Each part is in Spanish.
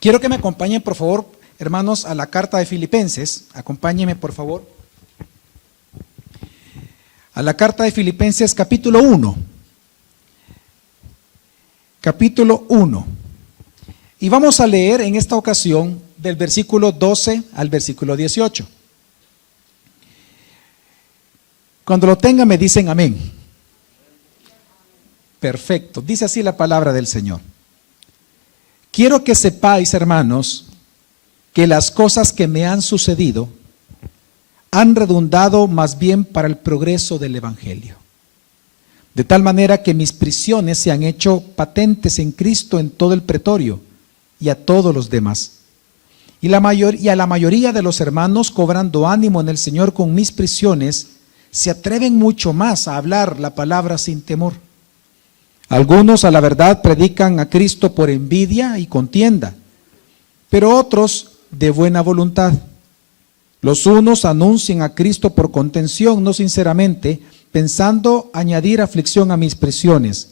Quiero que me acompañen, por favor, hermanos, a la carta de Filipenses. Acompáñenme, por favor. A la carta de Filipenses, capítulo 1. Capítulo 1. Y vamos a leer en esta ocasión del versículo 12 al versículo 18. Cuando lo tengan me dicen amén. Perfecto. Dice así la palabra del Señor. Quiero que sepáis, hermanos, que las cosas que me han sucedido han redundado más bien para el progreso del Evangelio. De tal manera que mis prisiones se han hecho patentes en Cristo en todo el pretorio y a todos los demás. Y a la mayoría de los hermanos, cobrando ánimo en el Señor con mis prisiones, se atreven mucho más a hablar la palabra sin temor. Algunos a la verdad predican a Cristo por envidia y contienda, pero otros de buena voluntad. Los unos anuncian a Cristo por contención, no sinceramente, pensando añadir aflicción a mis prisiones,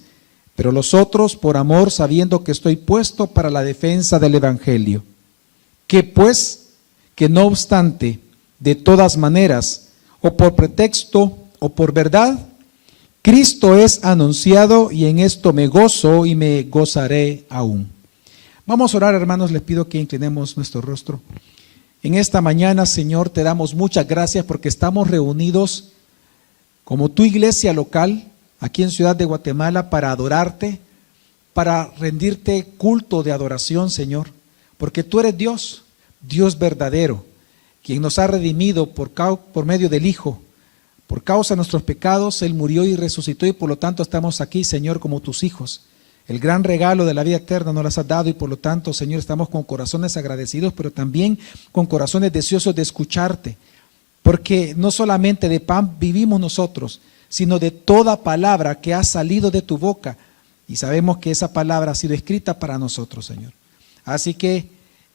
pero los otros por amor, sabiendo que estoy puesto para la defensa del Evangelio. Que pues, que no obstante, de todas maneras, o por pretexto o por verdad, Cristo es anunciado y en esto me gozo y me gozaré aún. Vamos a orar, hermanos, les pido que inclinemos nuestro rostro. En esta mañana, Señor, te damos muchas gracias porque estamos reunidos como tu iglesia local, aquí en Ciudad de Guatemala, para adorarte, para rendirte culto de adoración, Señor, porque tú eres Dios, Dios verdadero, quien nos ha redimido por medio del Hijo. Por causa de nuestros pecados, Él murió y resucitó y por lo tanto estamos aquí, Señor, como tus hijos. El gran regalo de la vida eterna nos las has dado y por lo tanto, Señor, estamos con corazones agradecidos, pero también con corazones deseosos de escucharte. Porque no solamente de pan vivimos nosotros, sino de toda palabra que ha salido de tu boca. Y sabemos que esa palabra ha sido escrita para nosotros, Señor. Así que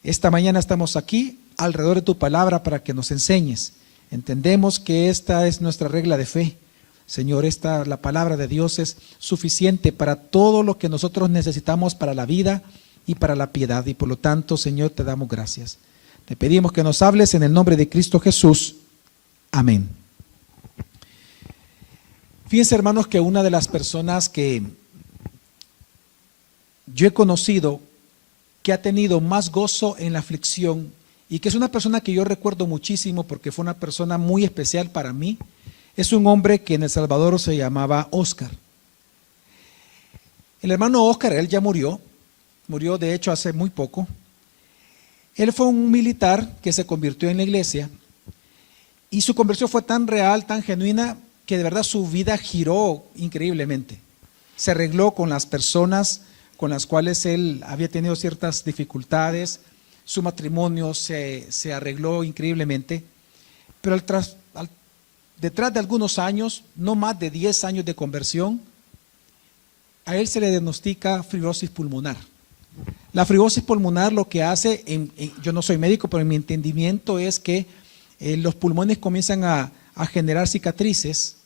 esta mañana estamos aquí alrededor de tu palabra para que nos enseñes. Entendemos que esta es nuestra regla de fe. Señor, la palabra de Dios es suficiente para todo lo que nosotros necesitamos para la vida y para la piedad. Y por lo tanto, Señor, te damos gracias. Te pedimos que nos hables en el nombre de Cristo Jesús. Amén. Fíjense, hermanos, que una de las personas que yo he conocido que ha tenido más gozo en la aflicción y que es una persona que yo recuerdo muchísimo porque fue una persona muy especial para mí, es un hombre que en El Salvador se llamaba Oscar. El hermano Oscar, él ya murió de hecho hace muy poco. Él fue un militar que se convirtió en la iglesia y su conversión fue tan real, tan genuina, que de verdad su vida giró increíblemente. Se arregló con las personas con las cuales él había tenido ciertas dificultades. Su matrimonio se arregló increíblemente, pero detrás de algunos años, no más de 10 años de conversión, a él se le diagnostica fibrosis pulmonar. La fibrosis pulmonar lo que hace, yo no soy médico, pero en mi entendimiento es que los pulmones comienzan a generar cicatrices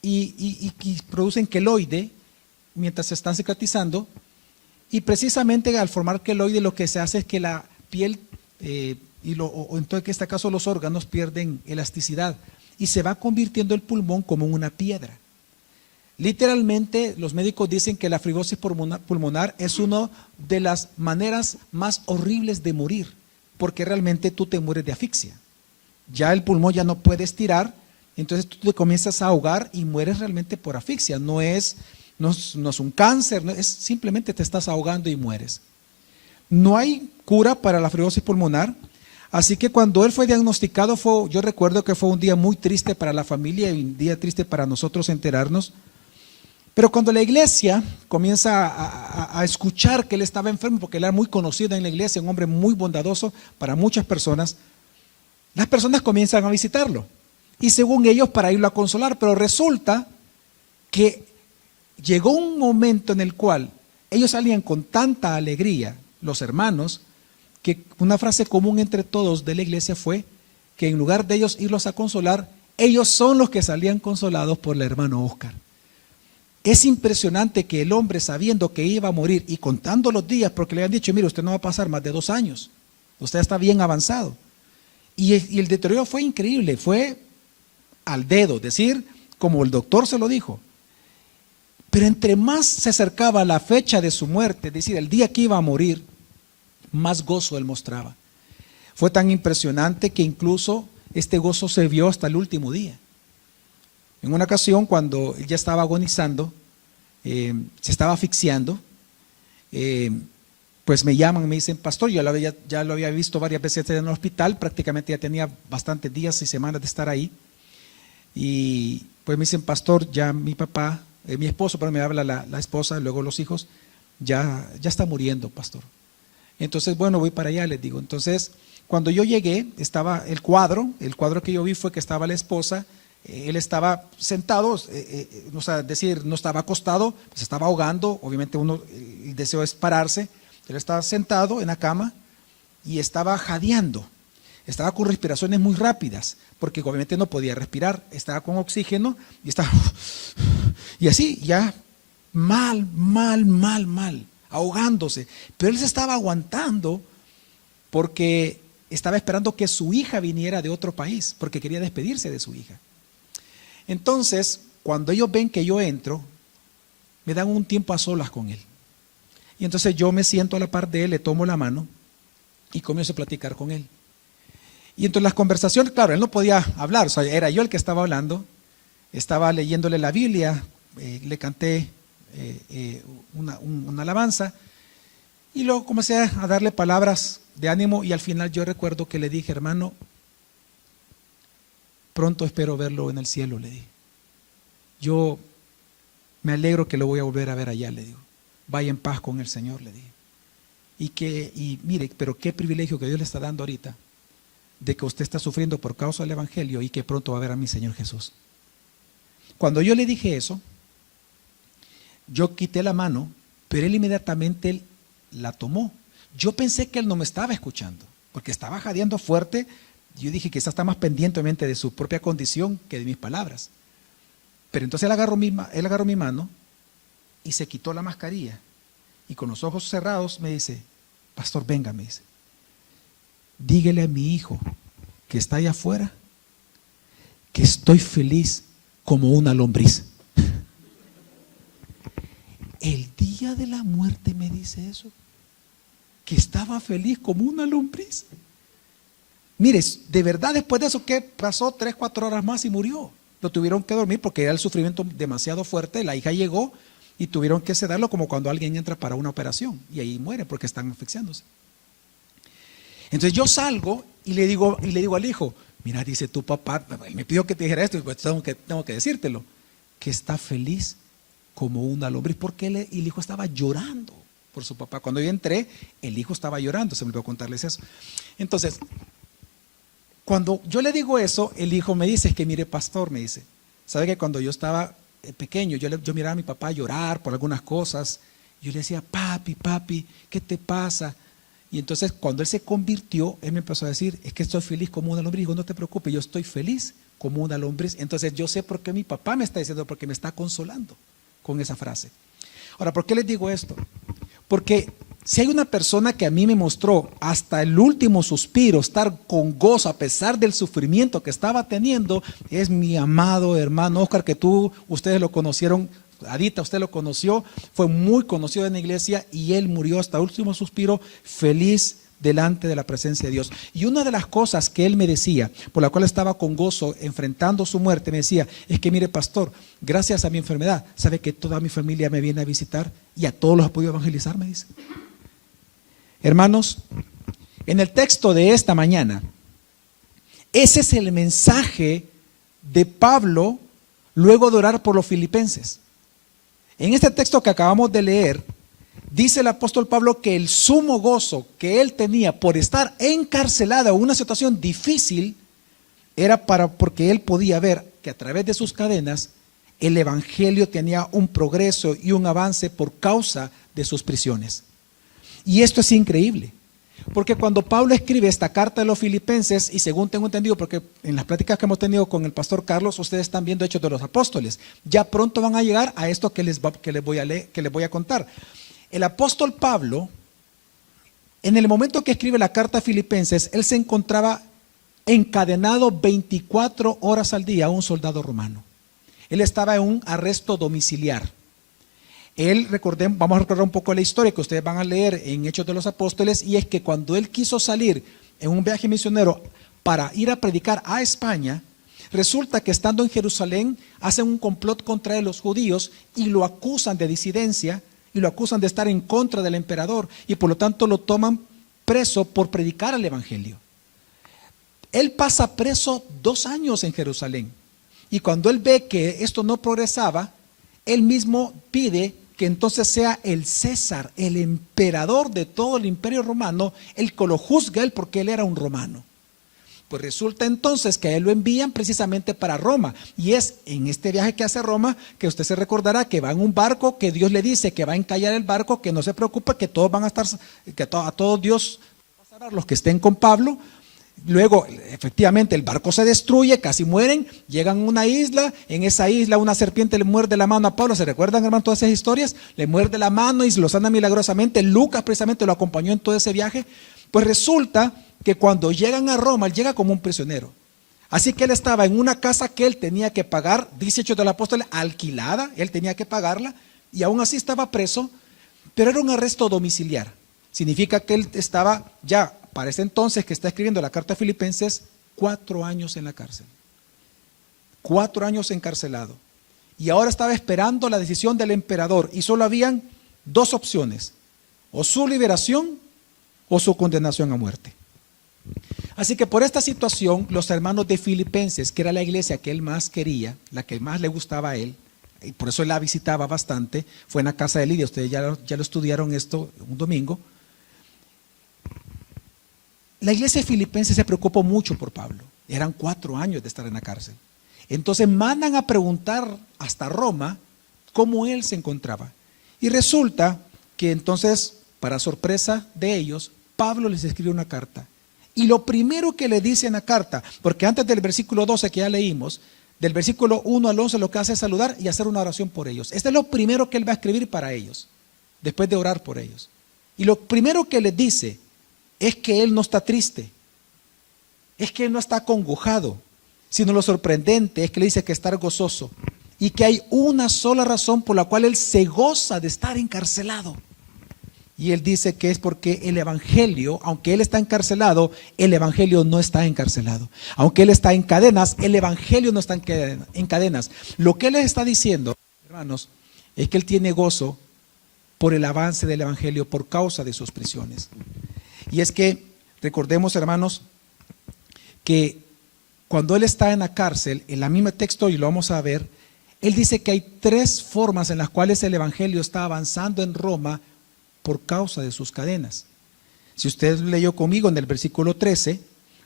y producen queloide mientras se están cicatrizando, y precisamente al formar queloide lo que se hace es que la piel o en este caso los órganos pierden elasticidad y se va convirtiendo el pulmón como en una piedra. Literalmente los médicos dicen que la fibrosis pulmonar es una de las maneras más horribles de morir, porque realmente tú te mueres de asfixia. Ya el pulmón ya no puede estirar, entonces tú te comienzas a ahogar y mueres realmente por asfixia. No es un cáncer, es simplemente te estás ahogando y mueres. No hay cura para la fibrosis pulmonar, así que cuando él fue diagnosticado, yo recuerdo que fue un día muy triste para la familia y un día triste para nosotros enterarnos. Pero cuando la iglesia comienza a escuchar que él estaba enfermo, porque él era muy conocido en la iglesia, un hombre muy bondadoso para muchas personas, las personas comienzan a visitarlo. Y según ellos, para irlo a consolar, pero resulta que llegó un momento en el cual ellos salían con tanta alegría, los hermanos, que una frase común entre todos de la iglesia fue que en lugar de ellos irlos a consolar, ellos son los que salían consolados por el hermano Oscar. Es impresionante que el hombre, sabiendo que iba a morir y contando los días, porque le habían dicho, mire, usted no va a pasar más de 2 años, usted está bien avanzado. Y el deterioro fue increíble, fue al dedo, es decir, como el doctor se lo dijo. Pero entre más se acercaba la fecha de su muerte, es decir, el día que iba a morir, más gozo él mostraba. Fue tan impresionante que incluso este gozo se vio hasta el último día. En una ocasión, cuando él ya estaba agonizando, se estaba asfixiando, pues me llaman, me dicen, pastor, ya lo había visto varias veces en el hospital, prácticamente ya tenía bastantes días y semanas de estar ahí. Y pues me dicen, pastor, ya mi papá, mi esposo, pero me habla la esposa, luego los hijos, ya está muriendo, pastor. Entonces, bueno, voy para allá, les digo. Entonces, cuando yo llegué, estaba el cuadro que yo vi fue que estaba la esposa, él estaba sentado, o sea, es decir, no estaba acostado, se estaba ahogando, obviamente el deseo es pararse. Él estaba sentado en la cama y estaba jadeando, estaba con respiraciones muy rápidas, porque obviamente no podía respirar, estaba con oxígeno y estaba, y así, ya mal, ahogándose. Pero él se estaba aguantando porque estaba esperando que su hija viniera de otro país, porque quería despedirse de su hija. Entonces, cuando ellos ven que yo entro, me dan un tiempo a solas con él. Y entonces yo me siento a la par de él, le tomo la mano y comienzo a platicar con él. Y entonces las conversaciones, claro, él no podía hablar, o sea, era yo el que estaba hablando, estaba leyéndole la Biblia, le canté una alabanza y luego comencé a darle palabras de ánimo y al final yo recuerdo que le dije, hermano, pronto espero verlo en el cielo, le dije. Yo me alegro que lo voy a volver a ver allá, le digo. Vaya en paz con el Señor, le dije. Y mire, pero qué privilegio que Dios le está dando ahorita de que usted está sufriendo por causa del Evangelio y que pronto va a ver a mi Señor Jesús. Cuando yo le dije eso, yo quité la mano, pero él inmediatamente la tomó. Yo pensé que él no me estaba escuchando, porque estaba jadeando fuerte. Yo dije, quizás está más pendiente obviamente de su propia condición que de mis palabras. Pero entonces él agarró mi mano y se quitó la mascarilla y con los ojos cerrados me dice, pastor, venga, me dice, dígale a mi hijo que está allá afuera que estoy feliz como una lombriz. El día de la muerte me dice eso, que estaba feliz como una lombriz. Mire, de verdad después de eso, ¿qué pasó? 3, 4 horas más y murió. Lo tuvieron que dormir porque era el sufrimiento demasiado fuerte. La hija llegó y tuvieron que sedarlo como cuando alguien entra para una operación y ahí muere porque están asfixiándose. Entonces yo salgo y le digo al hijo, mira, dice tu papá, me pidió que te dijera esto y pues tengo que decírtelo, que está feliz como una lombriz, porque el hijo estaba llorando por su papá. Cuando yo entré, el hijo estaba llorando, se me olvidó contarles eso. Entonces, cuando yo le digo eso, el hijo me dice, es que mire, pastor, me dice, ¿sabe que cuando yo estaba pequeño, yo miraba a mi papá llorar por algunas cosas? Yo le decía, papi, ¿qué te pasa? Y entonces cuando él se convirtió, él me empezó a decir, es que estoy feliz como una lombriz. Digo, no te preocupes, yo estoy feliz como una lombriz. Entonces yo sé por qué mi papá me está diciendo, porque me está consolando con esa frase. Ahora, ¿por qué les digo esto? Porque si hay una persona que a mí me mostró hasta el último suspiro estar con gozo a pesar del sufrimiento que estaba teniendo, es mi amado hermano Oscar, que ustedes lo conocieron. Adita, usted lo conoció, fue muy conocido en la iglesia y él murió hasta el último suspiro feliz delante de la presencia de Dios. Y una de las cosas que él me decía, por la cual estaba con gozo enfrentando su muerte, me decía, es que mire, pastor, gracias a mi enfermedad, sabe que toda mi familia me viene a visitar y a todos los ha podido evangelizar, me dice. Hermanos, en el texto de esta mañana, ese es el mensaje de Pablo luego de orar por los filipenses. En este texto que acabamos de leer, dice el apóstol Pablo que el sumo gozo que él tenía por estar encarcelado en una situación difícil era porque él podía ver que a través de sus cadenas el evangelio tenía un progreso y un avance por causa de sus prisiones. Y esto es increíble, Porque cuando Pablo escribe esta carta de los Filipenses, y según tengo entendido, porque en las pláticas que hemos tenido con el pastor Carlos, ustedes están viendo Hechos de los Apóstoles, ya pronto van a llegar a esto que les voy a contar. El apóstol Pablo, en el momento que escribe la carta a Filipenses, él se encontraba encadenado 24 horas al día a un soldado romano. Él estaba en un arresto domiciliar. Vamos a recordar un poco la historia que ustedes van a leer en Hechos de los Apóstoles, y es que cuando él quiso salir en un viaje misionero para ir a predicar a España, resulta que estando en Jerusalén hacen un complot contra él los judíos y lo acusan de disidencia y lo acusan de estar en contra del emperador, y por lo tanto lo toman preso por predicar el evangelio. Él pasa preso 2 años en Jerusalén, y cuando él ve que esto no progresaba, él mismo pide que entonces sea el César, el emperador de todo el imperio romano, el que lo juzga él, porque él era un romano. Pues resulta entonces que a él lo envían precisamente para Roma, y es en este viaje que hace a Roma que usted se recordará que va en un barco, que Dios le dice que va a encallar el barco, que no se preocupe, que todos van a estar, a todos Dios va a salvar los que estén con Pablo. Luego, efectivamente, el barco se destruye, casi mueren, llegan a una isla, en esa isla una serpiente le muerde la mano a Pablo. ¿Se recuerdan, hermano, todas esas historias? Le muerde la mano y lo sana milagrosamente. Lucas precisamente lo acompañó en todo ese viaje. Pues resulta que cuando llegan a Roma, él llega como un prisionero. Así que él estaba en una casa que él tenía que pagar, dice Hechos del Apóstol, alquilada, él tenía que pagarla, y aún así estaba preso, pero era un arresto domiciliar. Significa que él estaba ya, para ese entonces que está escribiendo la carta a Filipenses, 4 años en la cárcel. 4 años encarcelado. Y ahora estaba esperando la decisión del emperador, y solo habían 2 opciones: o su liberación o su condenación a muerte. Así que por esta situación, los hermanos de Filipenses, que era la iglesia que él más quería, la que más le gustaba a él, y por eso él la visitaba bastante, fue en la casa de Lidia, ustedes ya lo estudiaron esto un domingo. La iglesia de Filipenses se preocupó mucho por Pablo. Eran 4 años de estar en la cárcel. Entonces mandan a preguntar hasta Roma cómo él se encontraba. Y resulta que entonces, para sorpresa de ellos, Pablo les escribe una carta. Y lo primero que le dice en la carta, porque antes del versículo 12 que ya leímos, del versículo 1 al 11 lo que hace es saludar y hacer una oración por ellos. Este es lo primero que él va a escribir para ellos, después de orar por ellos. Y lo primero que les dice es que él no está triste, es que él no está acongojado, sino lo sorprendente es que le dice que está gozoso, y que hay una sola razón por la cual él se goza de estar encarcelado. Y él dice que es porque el evangelio, aunque él está encarcelado, el evangelio no está encarcelado. Aunque él está en cadenas, el evangelio no está en cadenas. Lo que él les está diciendo, hermanos, es que él tiene gozo por el avance del evangelio por causa de sus prisiones. Y es que recordemos, hermanos, que cuando él está en la cárcel, en la misma texto, y lo vamos a ver, él dice que hay 3 formas en las cuales el evangelio está avanzando en Roma por causa de sus cadenas. Si usted leyó conmigo en el versículo 13,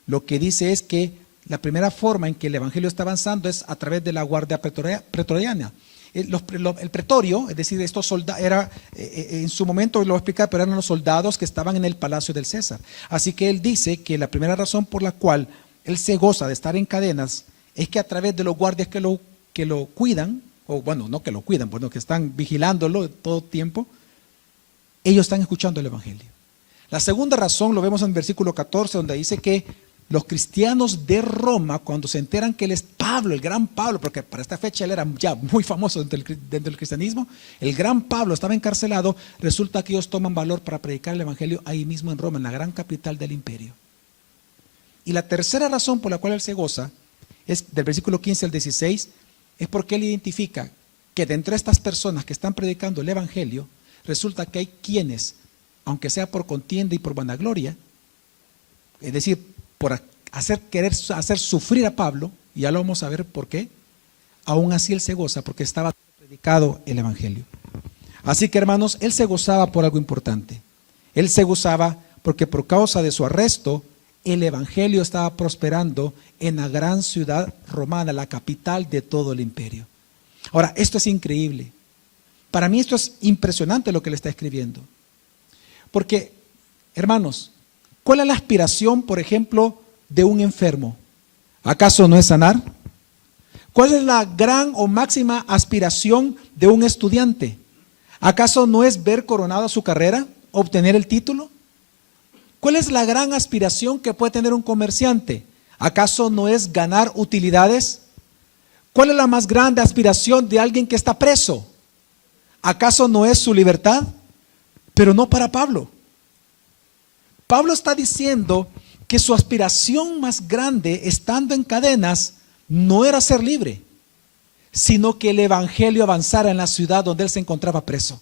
lo que dice es que la primera forma en que el evangelio está avanzando es a través de la guardia pretoriana. El pretorio, es decir, estos soldados, en su momento lo voy a explicar, pero eran los soldados que estaban en el palacio del César. Así que él dice que la primera razón por la cual él se goza de estar en cadenas es que a través de los guardias que lo cuidan, o bueno, no que lo cuidan, bueno, que están vigilándolo todo tiempo, ellos están escuchando el evangelio. La segunda razón lo vemos en el versículo 14, donde dice que los cristianos de Roma, cuando se enteran que él es Pablo, el gran Pablo, porque para esta fecha él era ya muy famoso dentro del cristianismo, el gran Pablo estaba encarcelado, resulta que ellos toman valor para predicar el evangelio ahí mismo en Roma, en la gran capital del imperio. Y la tercera razón por la cual él se goza, es del versículo 15 al 16, es porque él identifica que de entre estas personas que están predicando el evangelio, resulta que hay quienes, aunque sea por contienda y por vanagloria, es decir, por querer hacer sufrir a Pablo, y ya lo vamos a ver por qué, aún así él se goza porque estaba predicado el evangelio. Así que, hermanos, él se gozaba por algo importante. Él se gozaba porque por causa de su arresto, el evangelio estaba prosperando en la gran ciudad romana, la capital de todo el imperio. Ahora, esto es increíble. Para mí esto es impresionante lo que le está escribiendo. Porque, hermanos, ¿Cuál es la aspiración, por ejemplo, de un enfermo? ¿Acaso no es sanar? ¿Cuál es la gran o máxima aspiración de un estudiante? ¿Acaso no es ver coronada su carrera, obtener el título? ¿Cuál es la gran aspiración que puede tener un comerciante? ¿Acaso no es ganar utilidades? ¿Cuál es la más grande aspiración de alguien que está preso? ¿Acaso no es su libertad? Pero no para Pablo. Pablo está diciendo que su aspiración más grande, estando en cadenas, no era ser libre, sino que el evangelio avanzara en la ciudad donde él se encontraba preso.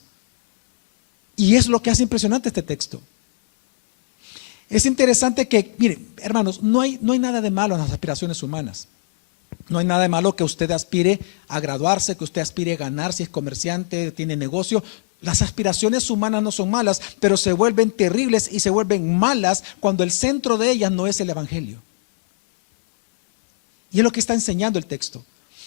Y es lo que hace impresionante este texto. Es interesante que, miren, hermanos, no hay nada de malo en las aspiraciones humanas. No hay nada de malo que usted aspire a graduarse, que usted aspire a ganar, si es comerciante, tiene negocio. Las aspiraciones humanas no son malas, pero se vuelven terribles y se vuelven malas cuando el centro de ellas no es el evangelio. Y es lo que está enseñando el texto.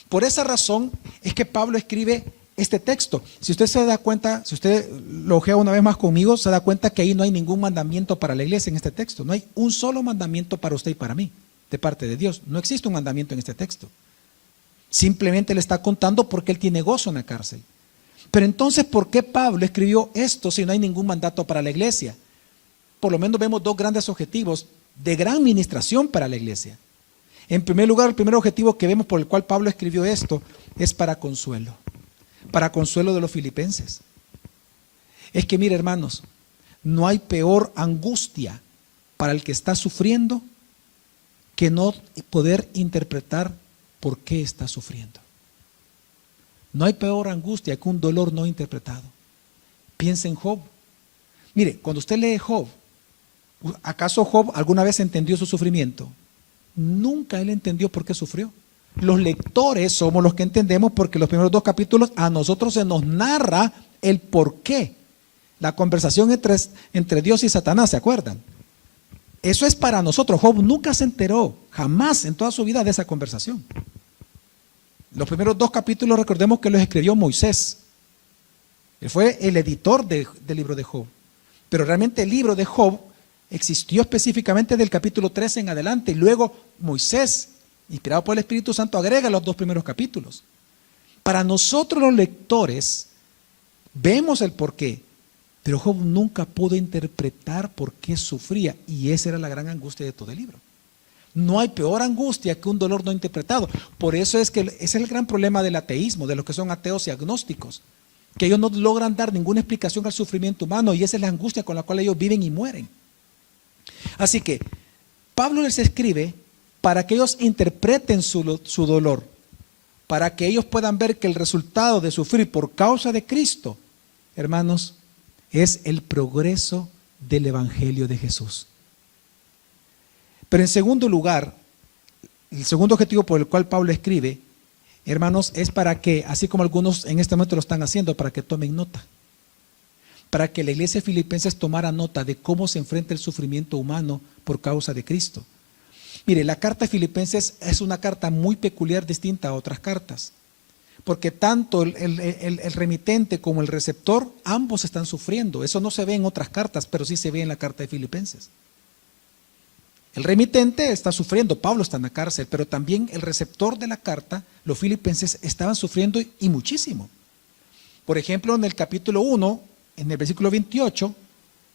Por esa razón es que Pablo escribe este texto. Si usted se da cuenta, si usted lo ojea una vez más conmigo, se da cuenta que ahí no hay ningún mandamiento para la iglesia en este texto. No hay un solo mandamiento para usted y para mí, de parte de Dios. No existe un mandamiento en este texto. Simplemente le está contando porque él tiene gozo en la cárcel. Pero entonces, ¿por qué Pablo escribió esto si no hay ningún mandato para la iglesia? Por lo menos vemos dos grandes objetivos de gran administración para la iglesia. En primer lugar, el primer objetivo que vemos por el cual Pablo escribió esto es para consuelo de los filipenses. Es que, mire, hermanos, no hay peor angustia para el que está sufriendo que no poder interpretar por qué está sufriendo. No hay peor angustia que un dolor no interpretado. Piensa en Job. Mire, cuando usted lee Job, ¿acaso Job alguna vez entendió su sufrimiento? Nunca él entendió por qué sufrió. Los lectores somos los que entendemos porque los primeros 2 capítulos a nosotros se nos narra el por qué. La conversación entre Dios y Satanás, ¿se acuerdan? Eso es para nosotros. Job nunca se enteró, jamás en toda su vida, de esa conversación. Los primeros 2 capítulos, recordemos que los escribió Moisés. Él fue el editor del libro de Job. Pero realmente el libro de Job existió específicamente del capítulo 13 en adelante. Y luego Moisés, inspirado por el Espíritu Santo, agrega los 2 primeros capítulos. Para nosotros los lectores, vemos el porqué. Pero Job nunca pudo interpretar por qué sufría. Y esa era la gran angustia de todo el libro. No hay peor angustia que un dolor no interpretado. Por eso es que ese es el gran problema del ateísmo, de los que son ateos y agnósticos, que ellos no logran dar ninguna explicación al sufrimiento humano, y esa es la angustia con la cual ellos viven y mueren. Así que Pablo les escribe para que ellos interpreten su dolor, para que ellos puedan ver que el resultado de sufrir por causa de Cristo, hermanos, es el progreso del evangelio de Jesús. Pero en segundo lugar, el segundo objetivo por el cual Pablo escribe, hermanos, es para que, así como algunos en este momento lo están haciendo, para que tomen nota. Para que la iglesia de Filipenses tomara nota de cómo se enfrenta el sufrimiento humano por causa de Cristo. Mire, la carta de Filipenses es una carta muy peculiar, distinta a otras cartas. Porque tanto el remitente como el receptor, ambos están sufriendo. Eso no se ve en otras cartas, pero sí se ve en la carta de Filipenses. El remitente está sufriendo, Pablo está en la cárcel, pero también el receptor de la carta, los filipenses, estaban sufriendo y muchísimo. Por ejemplo, en el capítulo 1, en el versículo 28,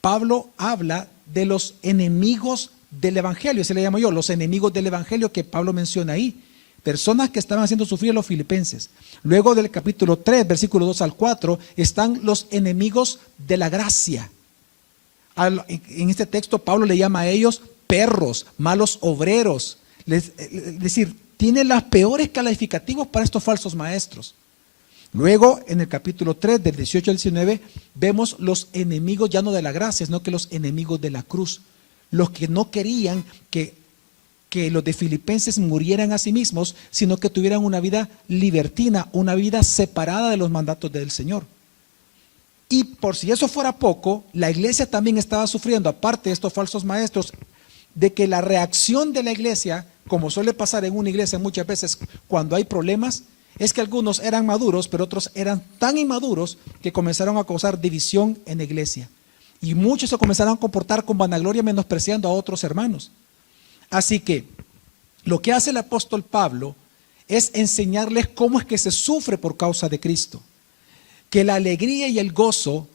Pablo habla de los enemigos del evangelio, se le llamo yo, los enemigos del evangelio que Pablo menciona ahí, personas que estaban haciendo sufrir a los filipenses. Luego del capítulo 3, versículo 2 al 4, están los enemigos de la gracia. En este texto Pablo le llama a ellos perros, malos obreros, es decir, tiene los peores calificativos para estos falsos maestros. Luego, en el capítulo 3, del 18 al 19, vemos los enemigos ya no de la gracia, sino que los enemigos de la cruz, los que no querían que los de Filipenses murieran a sí mismos, sino que tuvieran una vida libertina, una vida separada de los mandatos del Señor. Y por si eso fuera poco, la iglesia también estaba sufriendo, aparte de estos falsos maestros, de que la reacción de la iglesia, como suele pasar en una iglesia muchas veces cuando hay problemas, es que algunos eran maduros, pero otros eran tan inmaduros que comenzaron a causar división en la iglesia. Y muchos se comenzaron a comportar con vanagloria, menospreciando a otros hermanos. Así que lo que hace el apóstol Pablo es enseñarles cómo es que se sufre por causa de Cristo. Que la alegría y el gozo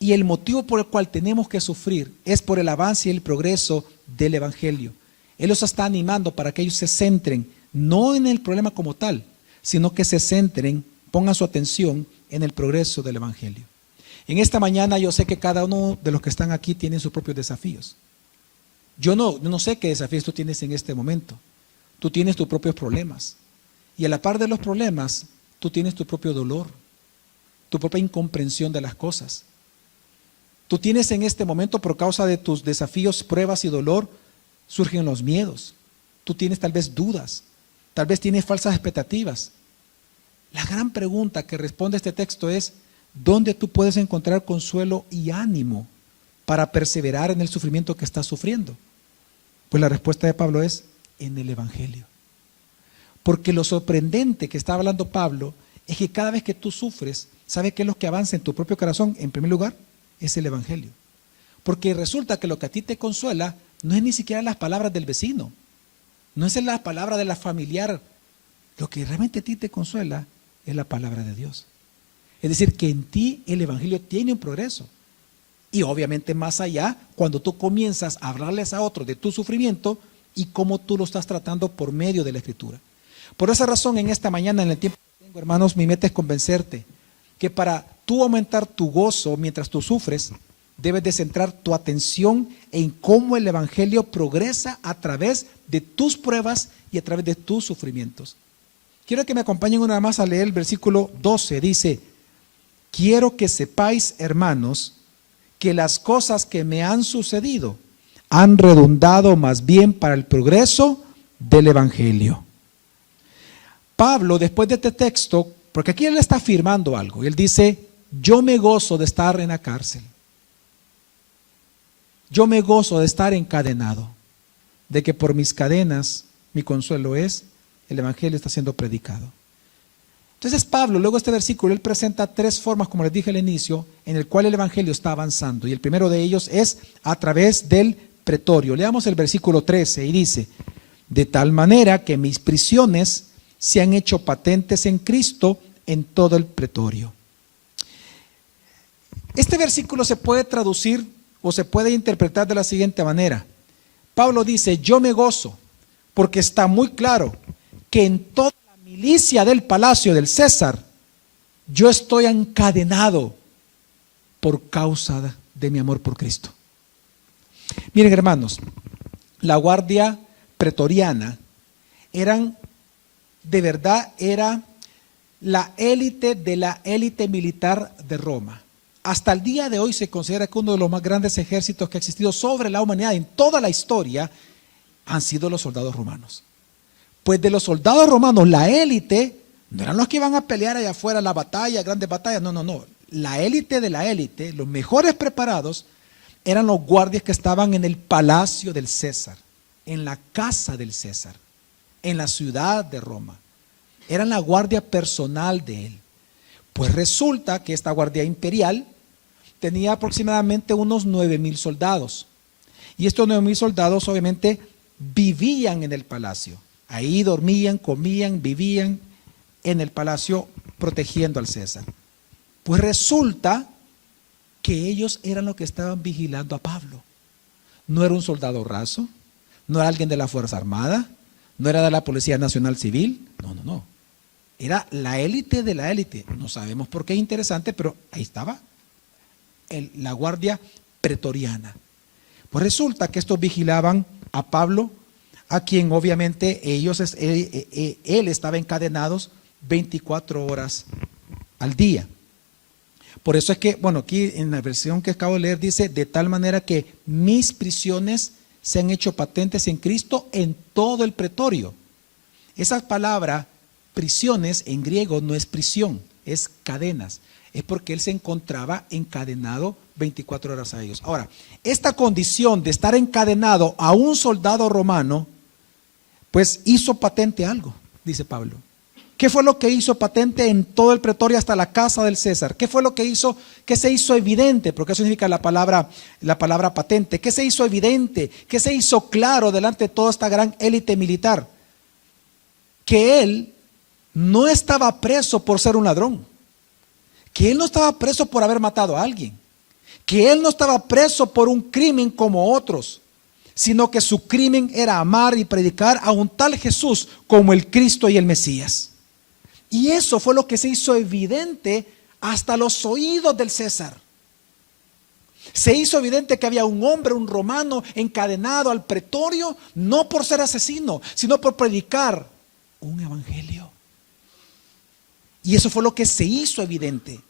y el motivo por el cual tenemos que sufrir es por el avance y el progreso del Evangelio. Él los está animando para que ellos se centren no en el problema como tal, sino que se centren, pongan su atención en el progreso del Evangelio. En esta mañana yo sé que cada uno de los que están aquí tiene sus propios desafíos. Yo no sé qué desafíos tú tienes en este momento. Tú tienes tus propios problemas. Y a la par de los problemas, tú tienes tu propio dolor, tu propia incomprensión de las cosas. Tú tienes en este momento, por causa de tus desafíos, pruebas y dolor, surgen los miedos. Tú tienes tal vez dudas, tal vez tienes falsas expectativas. La gran pregunta que responde este texto es: ¿dónde tú puedes encontrar consuelo y ánimo para perseverar en el sufrimiento que estás sufriendo? Pues la respuesta de Pablo es: en el Evangelio. Porque lo sorprendente que está hablando Pablo es que cada vez que tú sufres, ¿sabes qué es lo que avanza en tu propio corazón? En primer lugar, es el Evangelio. Porque resulta que lo que a ti te consuela no es ni siquiera las palabras del vecino, no es la palabra de la familiar. Lo que realmente a ti te consuela es la palabra de Dios. Es decir, que en ti el Evangelio tiene un progreso. Y obviamente más allá, cuando tú comienzas a hablarles a otros de tu sufrimiento y cómo tú lo estás tratando por medio de la Escritura. Por esa razón, en esta mañana, en el tiempo que tengo, hermanos, mi meta es convencerte que para tú aumentar tu gozo mientras tú sufres, debes de centrar tu atención en cómo el Evangelio progresa a través de tus pruebas y a través de tus sufrimientos. Quiero que me acompañen una vez más a leer el versículo 12. Dice: quiero que sepáis, hermanos, que las cosas que me han sucedido han redundado más bien para el progreso del Evangelio. Pablo, después de este texto, porque aquí él está afirmando algo, él dice: yo me gozo de estar en la cárcel, yo me gozo de estar encadenado, de que por mis cadenas mi consuelo es el Evangelio está siendo predicado. Entonces Pablo, luego de este versículo, él presenta tres formas, como les dije al inicio, en el cual el Evangelio está avanzando. Y el primero de ellos es a través del pretorio. Leamos el versículo 13 y dice: de tal manera que mis prisiones se han hecho patentes en Cristo en todo el pretorio. Este versículo se puede traducir o se puede interpretar de la siguiente manera. Pablo dice: yo me gozo porque está muy claro que en toda la milicia del palacio del César yo estoy encadenado por causa de mi amor por Cristo. Miren, hermanos, la guardia pretoriana era la élite de la élite militar de Roma. Hasta el día de hoy se considera que uno de los más grandes ejércitos que ha existido sobre la humanidad en toda la historia han sido los soldados romanos. Pues de los soldados romanos, la élite no eran los que iban a pelear allá afuera la batalla, grandes batallas, no. La élite de la élite, los mejores preparados, eran los guardias que estaban en el palacio del César, en la casa del César, en la ciudad de Roma. Eran la guardia personal de él. Pues resulta que esta guardia imperial tenía aproximadamente unos 9,000 soldados. Y estos 9,000 soldados obviamente vivían en el palacio. Ahí dormían, comían, vivían en el palacio protegiendo al César. Pues resulta que ellos eran los que estaban vigilando a Pablo. No era un soldado raso, no era alguien de la Fuerza Armada, no era de la Policía Nacional Civil, no. Era la élite de la élite. No sabemos por qué, interesante, pero ahí estaba la guardia pretoriana. Pues resulta que estos vigilaban a Pablo, a quien obviamente él estaba encadenado 24 horas al día. Por eso es que, bueno, aquí en la versión que acabo de leer dice: de tal manera que mis prisiones se han hecho patentes en Cristo en todo el pretorio. Esa palabra prisiones en griego no es prisión, es cadenas. Es porque él se encontraba encadenado 24 horas a ellos. Ahora, esta condición de estar encadenado a un soldado romano, pues hizo patente algo, dice Pablo. ¿Qué fue lo que hizo patente en todo el pretorio hasta la casa del César? ¿Qué fue lo que hizo, qué se hizo evidente? Porque eso significa la palabra patente. ¿Qué se hizo evidente? ¿Qué se hizo claro delante de toda esta gran élite militar? Que él no estaba preso por ser un ladrón. Que él no estaba preso por haber matado a alguien. Que él no estaba preso por un crimen como otros, sino que su crimen era amar y predicar a un tal Jesús como el Cristo y el Mesías. Y eso fue lo que se hizo evidente hasta los oídos del César. Se hizo evidente que había un hombre, un romano, encadenado al pretorio, no por ser asesino, sino por predicar un evangelio. Y eso fue lo que se hizo evidente.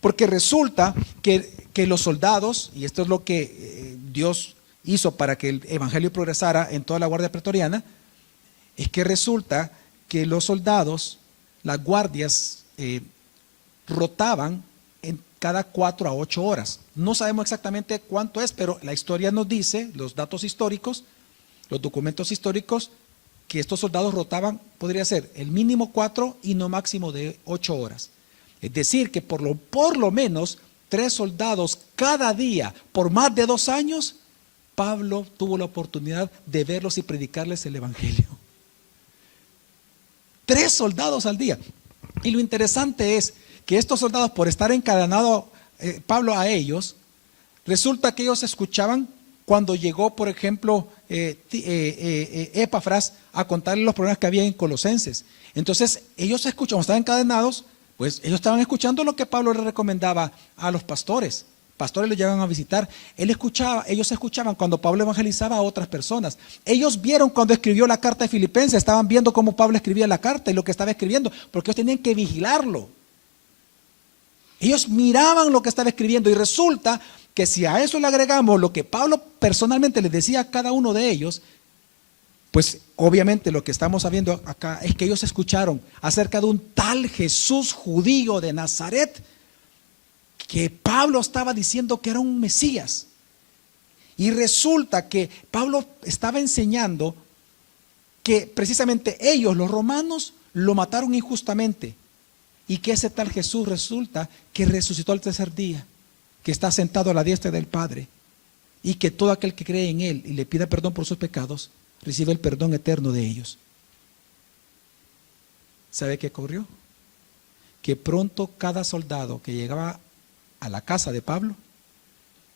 Porque resulta que los soldados, y esto es lo que Dios hizo para que el evangelio progresara en toda la guardia pretoriana, es que resulta que los soldados, las guardias, rotaban en cada 4 a 8 horas. No sabemos exactamente cuánto es, pero la historia nos dice, los datos históricos, los documentos históricos, que estos soldados rotaban, podría ser el mínimo 4 y no máximo de 8 horas. Es decir, que por lo menos 3 soldados cada día, por más de 2 años, Pablo tuvo la oportunidad de verlos y predicarles el evangelio. 3 soldados al día. Y lo interesante es que estos soldados, por estar encadenado Pablo a ellos, resulta que ellos escuchaban cuando llegó, por ejemplo, Epafras a contarle los problemas que había en Colosenses. Entonces ellos escuchaban, estaban encadenados, pues ellos estaban escuchando lo que Pablo le recomendaba a los pastores. Pastores le llegaban a visitar. Ellos escuchaban cuando Pablo evangelizaba a otras personas. Ellos vieron cuando escribió la carta de Filipenses, estaban viendo cómo Pablo escribía la carta y lo que estaba escribiendo, porque ellos tenían que vigilarlo. Ellos miraban lo que estaba escribiendo y resulta que si a eso le agregamos lo que Pablo personalmente les decía a cada uno de ellos, pues obviamente lo que estamos sabiendo acá es que ellos escucharon acerca de un tal Jesús judío de Nazaret, que Pablo estaba diciendo que era un Mesías. Y resulta que Pablo estaba enseñando que precisamente ellos, los romanos, lo mataron injustamente. Y que ese tal Jesús resulta que resucitó al 3er día, que está sentado a la diestra del Padre. Y que todo aquel que cree en Él y le pida perdón por sus pecados, recibe el perdón eterno de ellos. ¿Sabe qué ocurrió? Que pronto cada soldado que llegaba a la casa de Pablo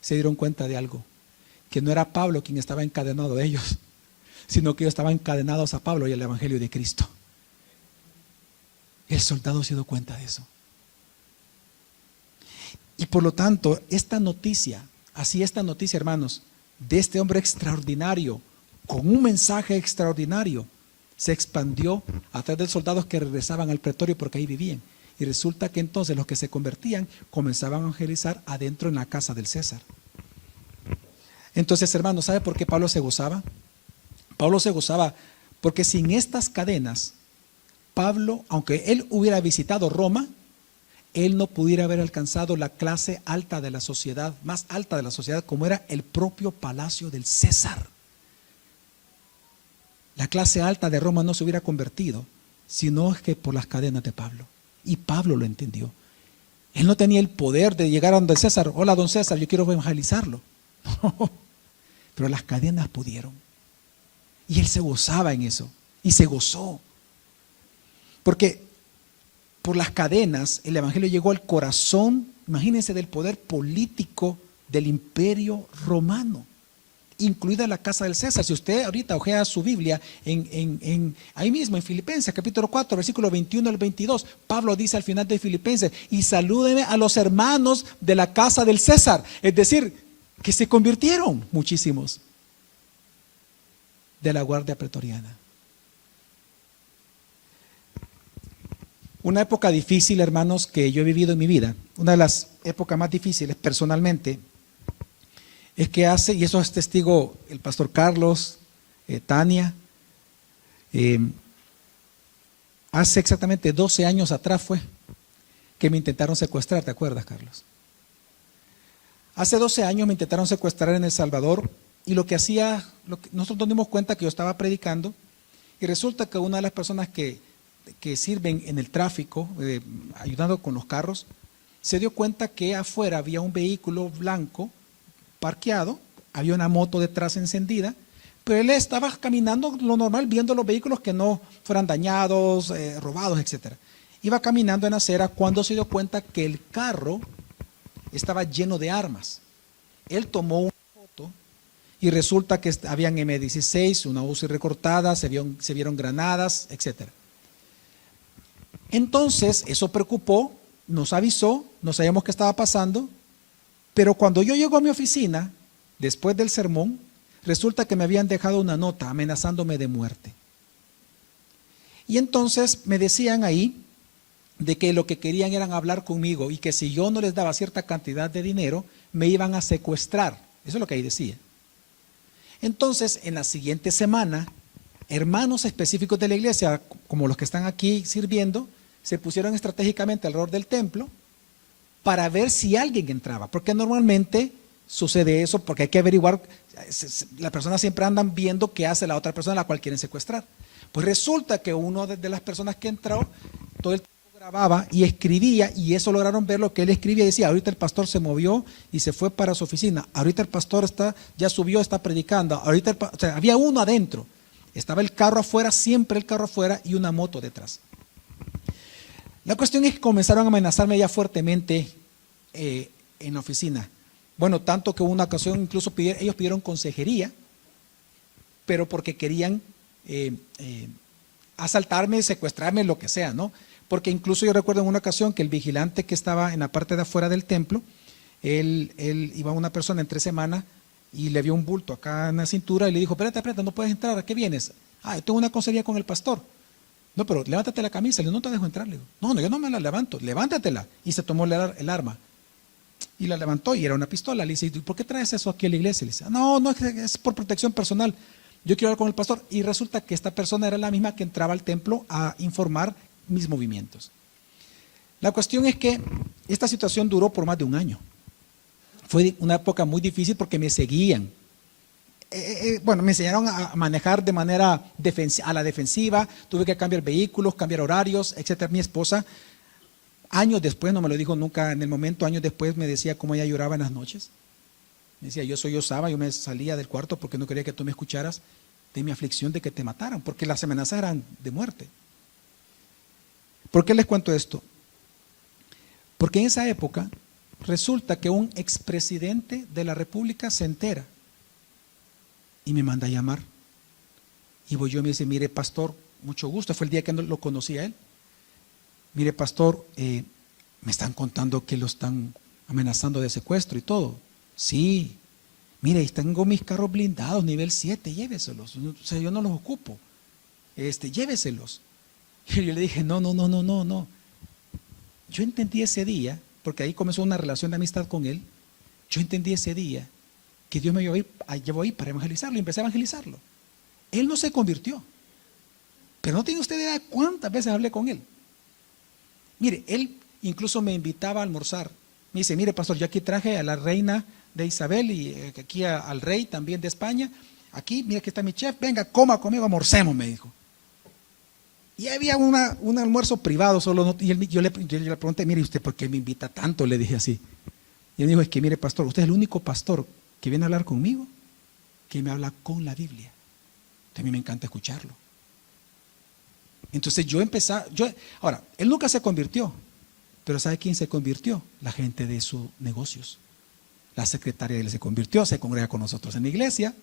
se dieron cuenta de algo, que no era Pablo quien estaba encadenado a ellos, sino que ellos estaban encadenados a Pablo y al evangelio de Cristo. El soldado se dio cuenta de eso. Y por lo tanto, esta noticia, hermanos, de este hombre extraordinario, con un mensaje extraordinario, se expandió a través de los soldados que regresaban al pretorio porque ahí vivían. Y resulta que entonces los que se convertían comenzaban a evangelizar adentro en la casa del César. Entonces, hermanos, ¿sabe por qué Pablo se gozaba? Pablo se gozaba porque sin estas cadenas, Pablo, aunque él hubiera visitado Roma, él no pudiera haber alcanzado la clase alta de la sociedad, más alta de la sociedad, como era el propio palacio del César. La clase alta de Roma no se hubiera convertido, sino que por las cadenas de Pablo. Y Pablo lo entendió. Él no tenía el poder de llegar a donde César. Hola, don César, yo quiero evangelizarlo. No, pero las cadenas pudieron. Y él se gozaba en eso. Y se gozó. Porque por las cadenas el evangelio llegó al corazón, imagínense, del poder político del imperio romano, incluida la casa del César. Si usted ahorita ojea su Biblia ahí mismo en Filipenses capítulo 4 versículo 21 al 22, Pablo dice al final de Filipenses: y salúdenme a los hermanos de la casa del César. Es decir, que se convirtieron muchísimos de la guardia pretoriana. Una época difícil, hermanos, que yo he vivido en mi vida, una de las épocas más difíciles personalmente, es que hace, y eso es testigo el pastor Carlos, Tania, hace exactamente 12 años atrás fue que me intentaron secuestrar. ¿Te acuerdas, Carlos? Hace 12 años me intentaron secuestrar en El Salvador, y nosotros nos dimos cuenta que yo estaba predicando, y resulta que una de las personas que que sirven en el tráfico, ayudando con los carros, se dio cuenta que afuera había un vehículo blanco parqueado, había una moto detrás encendida, pero él estaba caminando lo normal, viendo los vehículos que no fueran dañados, robados, etc. Iba caminando en la acera cuando se dio cuenta que el carro estaba lleno de armas. Él tomó una foto y resulta que habían M16, una UCI recortada, se vieron granadas, etc. Entonces, eso preocupó, nos avisó, no sabíamos qué estaba pasando, pero cuando yo llego a mi oficina, después del sermón, resulta que me habían dejado una nota amenazándome de muerte. Y entonces me decían ahí de que lo que querían era hablar conmigo y que si yo no les daba cierta cantidad de dinero, me iban a secuestrar. Eso es lo que ahí decía. Entonces, en la siguiente semana, hermanos específicos de la iglesia, como los que están aquí sirviendo, se pusieron estratégicamente alrededor del templo para ver si alguien entraba, porque normalmente sucede eso, porque hay que averiguar, las personas siempre andan viendo qué hace la otra persona a la cual quieren secuestrar. Pues resulta que uno de las personas que entró, todo el tiempo grababa y escribía, y eso lograron ver lo que él escribía y decía: ahorita el pastor se movió y se fue para su oficina, ahorita el pastor ya subió, está predicando, ahorita o sea, había uno adentro, estaba el carro afuera, siempre el carro afuera y una moto detrás. La cuestión es que comenzaron a amenazarme ya fuertemente en la oficina. Bueno, tanto que una ocasión incluso ellos pidieron consejería, pero porque querían asaltarme, secuestrarme, lo que sea, ¿no? Porque incluso yo recuerdo en una ocasión que el vigilante que estaba en la parte de afuera del templo, él iba a una persona en 3 semanas y le vio un bulto acá en la cintura y le dijo: espérate, no puedes entrar, ¿a qué vienes? Yo tengo una consejería con el pastor. No, pero levántate la camisa. Le digo: no te dejo entrar. Le digo: no, yo no me la levanto, levántatela. Y se tomó el arma y la levantó y era una pistola. Le dice: ¿por qué traes eso aquí a la iglesia? Le dice: no, es por protección personal, yo quiero hablar con el pastor. Y resulta que esta persona era la misma que entraba al templo a informar mis movimientos. La cuestión es que esta situación duró por más de 1 año. Fue una época muy difícil porque me seguían. Bueno, me enseñaron a manejar de manera a la defensiva, tuve que cambiar vehículos, cambiar horarios, etcétera. Mi esposa, años después, no me lo dijo nunca en el momento, años después me decía cómo ella lloraba en las noches. Me decía: yo me salía del cuarto porque no quería que tú me escucharas de mi aflicción de que te mataran, porque las amenazas eran de muerte. ¿Por qué les cuento esto? Porque en esa época resulta que un expresidente de la República se entera y me manda a llamar. Y voy yo y me dice: mire, pastor, mucho gusto. Fue el día que no lo conocí a él. Mire, pastor, me están contando que lo están amenazando de secuestro y todo. Sí, mire, tengo mis carros blindados, nivel 7, lléveselos. O sea, yo no los ocupo. Lléveselos. Y yo le dije: no. Yo entendí ese día, porque ahí comenzó una relación de amistad con él. Yo entendí ese día que Dios me llevó ahí para evangelizarlo, y empecé a evangelizarlo. Él no se convirtió, pero no tiene usted idea de cuántas veces hablé con él. Mire, él incluso me invitaba a almorzar. Me dice: mire, pastor, yo aquí traje a la reina de Isabel y aquí al rey también de España. Aquí, mira, aquí está mi chef, venga, coma conmigo, almorcemos, me dijo. Y había un almuerzo privado solo, y yo le pregunté: mire, ¿usted por qué me invita tanto? Le dije así. Y él dijo: es que mire, pastor, usted es el único pastor que viene a hablar conmigo que me habla con la Biblia. A mí me encanta escucharlo. Entonces ahora, él nunca se convirtió, pero ¿sabe quién se convirtió? La gente de sus negocios. La secretaria de él se convirtió, se congrega con nosotros en la iglesia.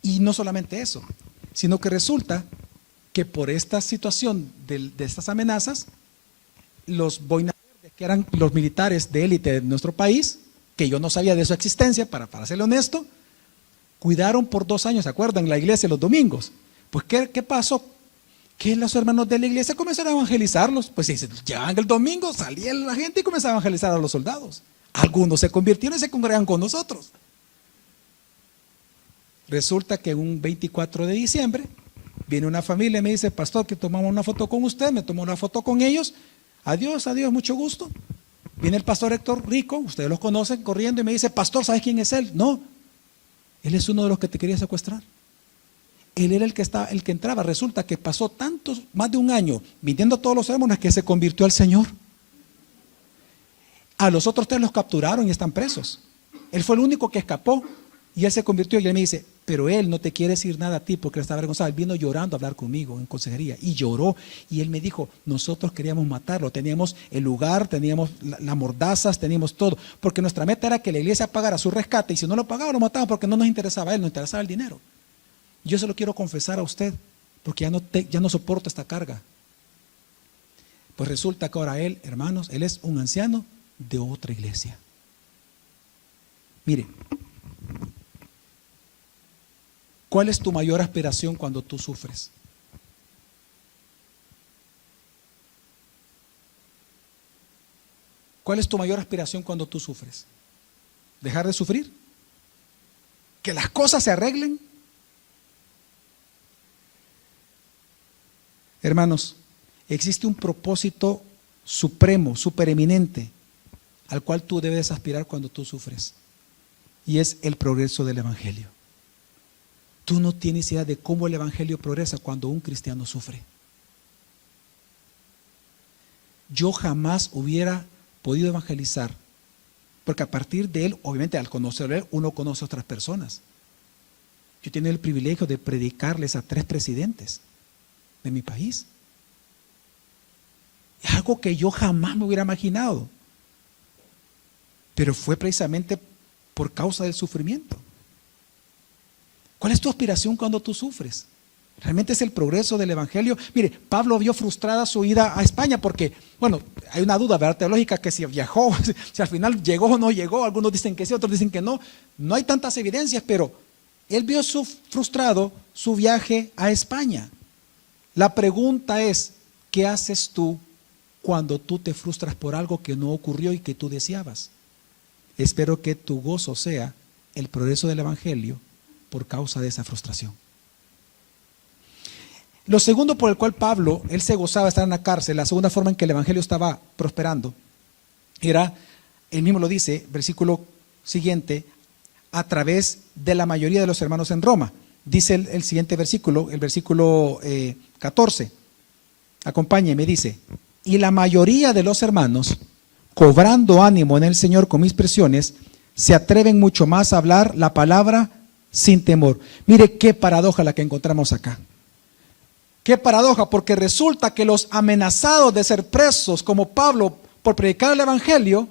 Y no solamente eso, sino que resulta que por esta situación de estas amenazas, los boinas verdes, que eran los militares de élite de nuestro país, que yo no sabía de su existencia, para serle honesto, cuidaron por 2 años, ¿se acuerdan? La iglesia los domingos. Pues ¿qué pasó? Que los hermanos de la iglesia comenzaron a evangelizarlos. Pues si llegaban el domingo, salía la gente y comenzaba a evangelizar a los soldados. Algunos se convirtieron y se congregan con nosotros. Resulta que un 24 de diciembre viene una familia y me dice: pastor, que tomamos una foto con usted. Me tomó una foto con ellos. Adiós, mucho gusto. Viene el pastor Héctor Rico, ustedes los conocen, corriendo y me dice: pastor, ¿sabes quién es él? No, él es uno de los que te quería secuestrar. él era el que entraba. Resulta que pasó más de un año viniendo a todos los sermones que se convirtió al Señor. A los otros 3 los capturaron y están presos. Él fue el único que escapó y él se convirtió. Y él me dice, pero él no te quiere decir nada a ti porque él está avergonzado. Él vino llorando a hablar conmigo en consejería y lloró. Y él me dijo, nosotros queríamos matarlo. Teníamos el lugar, teníamos las mordazas, teníamos todo. Porque nuestra meta era que la iglesia pagara su rescate. Y si no lo pagaba, lo mataban porque no nos interesaba a él, nos interesaba el dinero. Yo se lo quiero confesar a usted porque ya no soporto esta carga. Pues resulta que ahora él, hermanos, él es un anciano de otra iglesia. Mire, ¿cuál es tu mayor aspiración cuando tú sufres? ¿Cuál es tu mayor aspiración cuando tú sufres? ¿Dejar de sufrir? ¿Que las cosas se arreglen? Hermanos, existe un propósito supremo, supereminente, al cual tú debes aspirar cuando tú sufres, y es el progreso del Evangelio. Tú no tienes idea de cómo el Evangelio progresa cuando un cristiano sufre. Yo jamás hubiera podido evangelizar, porque a partir de él, obviamente al conocerlo él, uno conoce a otras personas. Yo he tenido el privilegio de predicarles a 3 presidentes de mi país. Es algo que yo jamás me hubiera imaginado, pero fue precisamente por causa del sufrimiento. ¿Cuál es tu aspiración cuando tú sufres? ¿Realmente es el progreso del Evangelio? Mire, Pablo vio frustrada su ida a España porque, bueno, hay una duda, ¿verdad?, teológica, que si viajó, si al final llegó o no llegó. Algunos dicen que sí, otros dicen que no. No hay tantas evidencias, pero él vio frustrado su viaje a España. La pregunta es, ¿qué haces tú cuando tú te frustras por algo que no ocurrió y que tú deseabas? Espero que tu gozo sea el progreso del Evangelio por causa de esa frustración. Lo segundo por el cual Pablo, él se gozaba de estar en la cárcel, la segunda forma en que el Evangelio estaba prosperando, era, él mismo lo dice, versículo siguiente, a través de la mayoría de los hermanos en Roma. Dice el siguiente versículo, el versículo 14. Acompáñeme, dice, y la mayoría de los hermanos, cobrando ánimo en el Señor con mis presiones, se atreven mucho más a hablar la palabra sin temor. Mire qué paradoja la que encontramos acá. Qué paradoja, porque resulta que los amenazados de ser presos como Pablo por predicar el Evangelio,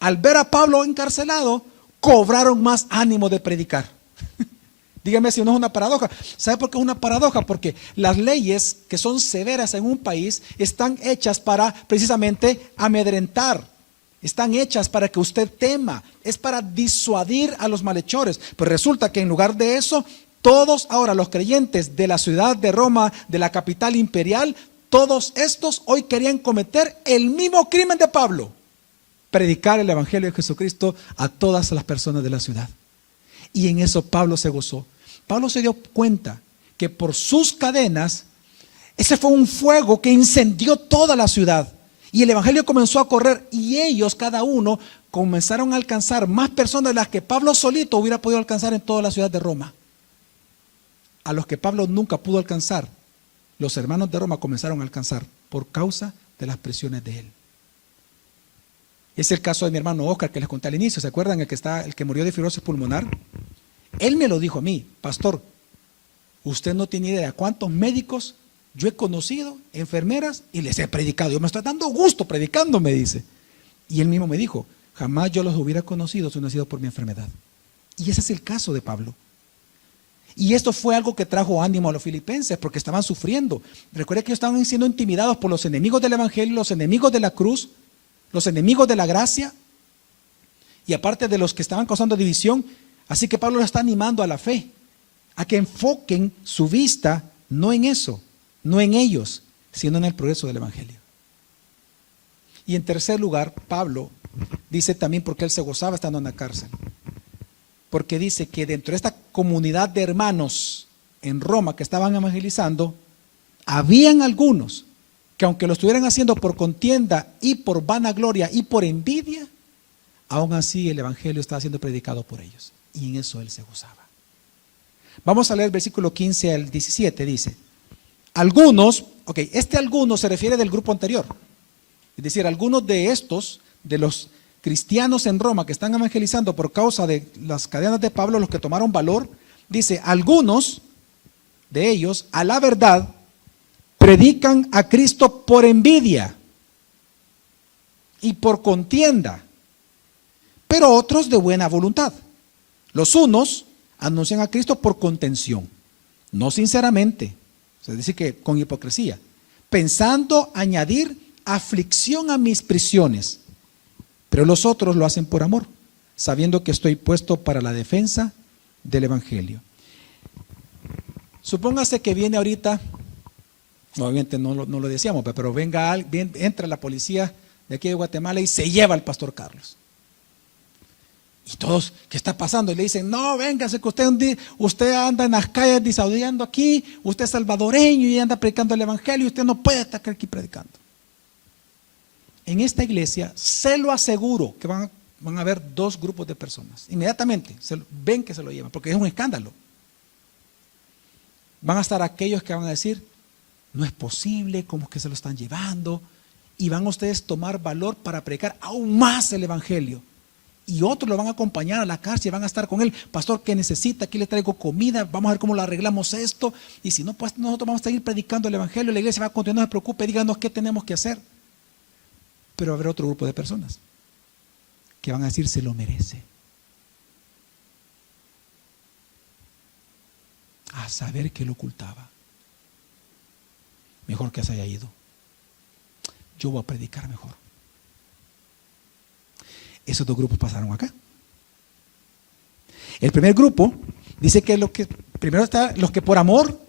al ver a Pablo encarcelado, cobraron más ánimo de predicar. Dígame si no es una paradoja. ¿Sabe por qué es una paradoja? Porque las leyes que son severas en un país están hechas para precisamente amedrentar. Están hechas para que usted tema. Es para disuadir a los malhechores. Pero resulta que en lugar de eso, todos ahora los creyentes de la ciudad de Roma, de la capital imperial, todos estos hoy querían cometer el mismo crimen de Pablo: predicar el Evangelio de Jesucristo a todas las personas de la ciudad. Y en eso Pablo se gozó. Pablo se dio cuenta que por sus cadenas, ese fue un fuego que incendió toda la ciudad. Y el Evangelio comenzó a correr y ellos, cada uno, comenzaron a alcanzar más personas de las que Pablo solito hubiera podido alcanzar en toda la ciudad de Roma. A los que Pablo nunca pudo alcanzar, los hermanos de Roma comenzaron a alcanzar por causa de las presiones de él. Es el caso de mi hermano Oscar, que les conté al inicio. ¿Se acuerdan? El que murió de fibrosis pulmonar. Él me lo dijo a mí: pastor, usted no tiene idea cuántos médicos yo he conocido, enfermeras, y les he predicado. Yo me estoy dando gusto predicando, me dice. Y él mismo me dijo: jamás yo los hubiera conocido si no ha sido por mi enfermedad. Y ese es el caso de Pablo. Y esto fue algo que trajo ánimo a los filipenses, porque estaban sufriendo. Recuerda que ellos estaban siendo intimidados por los enemigos del Evangelio, los enemigos de la cruz, los enemigos de la gracia, y aparte de los que estaban causando división. Así que Pablo los está animando a la fe, a que enfoquen su vista no en eso, no en ellos, sino en el progreso del Evangelio. Y en tercer lugar, Pablo dice también porque él se gozaba estando en la cárcel, porque dice que dentro de esta comunidad de hermanos en Roma que estaban evangelizando, habían algunos que, aunque lo estuvieran haciendo por contienda y por vanagloria y por envidia, aún así el Evangelio estaba siendo predicado por ellos, y en eso él se gozaba. Vamos a leer el versículo 15 al 17, dice, algunos, este algunos se refiere del grupo anterior, es decir, algunos de estos, de los cristianos en Roma que están evangelizando por causa de las cadenas de Pablo, los que tomaron valor, dice, algunos de ellos, a la verdad, predican a Cristo por envidia y por contienda, pero otros de buena voluntad. Los unos anuncian a Cristo por contención, no sinceramente, es decir, que con hipocresía, pensando añadir aflicción a mis prisiones, pero los otros lo hacen por amor, sabiendo que estoy puesto para la defensa del Evangelio. Supóngase que viene ahorita, obviamente no lo decíamos, pero entra la policía de aquí de Guatemala y se lleva al pastor Carlos. Y todos, ¿qué está pasando? Y le dicen, no, véngase que usted anda en las calles desahuciando aquí, usted es salvadoreño y anda predicando el Evangelio y usted no puede estar aquí predicando. En esta iglesia, se lo aseguro que van a haber dos grupos de personas. Inmediatamente ven que se lo llevan, porque es un escándalo. Van a estar aquellos que van a decir, no es posible, ¿cómo es que se lo están llevando? Y van a ustedes tomar valor para predicar aún más el Evangelio. Y otros lo van a acompañar a la cárcel, van a estar con él. Pastor, ¿qué necesita? Aquí le traigo comida, vamos a ver cómo lo arreglamos esto. Y si no, pues nosotros vamos a seguir predicando el Evangelio. La iglesia va a continuar, no se preocupe, díganos qué tenemos que hacer. Pero va a haber otro grupo de personas que van a decir, se lo merece. A saber que lo ocultaba. Mejor que se haya ido. Yo voy a predicar mejor. Esos dos grupos pasaron acá. El primer grupo dice que primero están los que por amor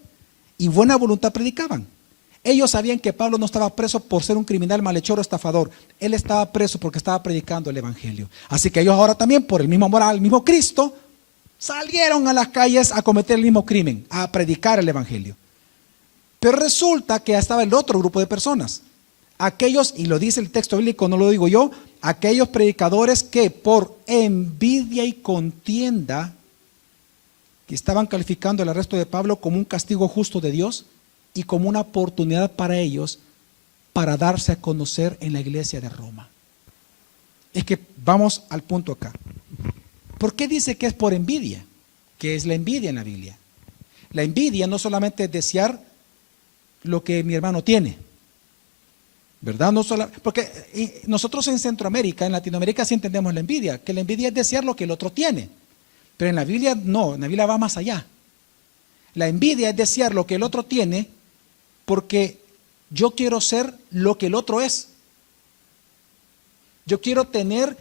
y buena voluntad predicaban. Ellos sabían que Pablo no estaba preso por ser un criminal, malhechor o estafador. Él estaba preso porque estaba predicando el Evangelio. Así que ellos ahora también, por el mismo amor al mismo Cristo, salieron a las calles a cometer el mismo crimen, a predicar el Evangelio. Pero resulta que estaba el otro grupo de personas. Aquellos, y lo dice el texto bíblico, no lo digo yo, aquellos predicadores que por envidia y contienda, que estaban calificando el arresto de Pablo como un castigo justo de Dios y como una oportunidad para ellos para darse a conocer en la iglesia de Roma. Es que vamos al punto acá. ¿Por qué dice que es por envidia? ¿Qué es la envidia en la Biblia? La envidia no solamente es desear lo que mi hermano tiene, ¿verdad? No solo, porque nosotros en Centroamérica, en Latinoamérica sí entendemos la envidia, que la envidia es desear lo que el otro tiene, pero en la Biblia no, en la Biblia va más allá. La envidia es desear lo que el otro tiene porque yo quiero ser lo que el otro es. Yo quiero tener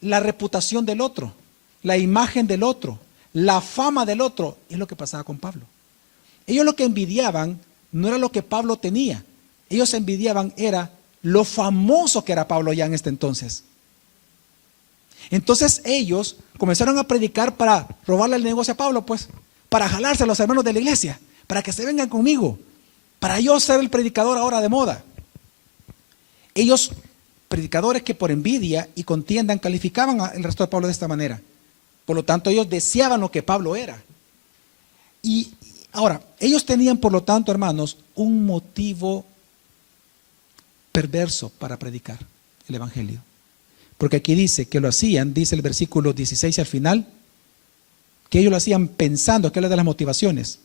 la reputación del otro, la imagen del otro, la fama del otro. Es lo que pasaba con Pablo. Ellos lo que envidiaban no era lo que Pablo tenía. Ellos envidiaban era lo famoso que era Pablo ya en este entonces. Entonces ellos comenzaron a predicar para robarle el negocio a Pablo, pues, para jalarse a los hermanos de la iglesia, para que se vengan conmigo, para yo ser el predicador ahora de moda. Ellos, predicadores que por envidia y contiendan, calificaban al resto de Pablo de esta manera. Por lo tanto, ellos deseaban lo que Pablo era. Y ahora, ellos tenían, por lo tanto, hermanos, un motivo perverso para predicar el Evangelio. Porque aquí dice que lo hacían, dice el versículo 16 al final, que ellos lo hacían pensando, que habla de las motivaciones.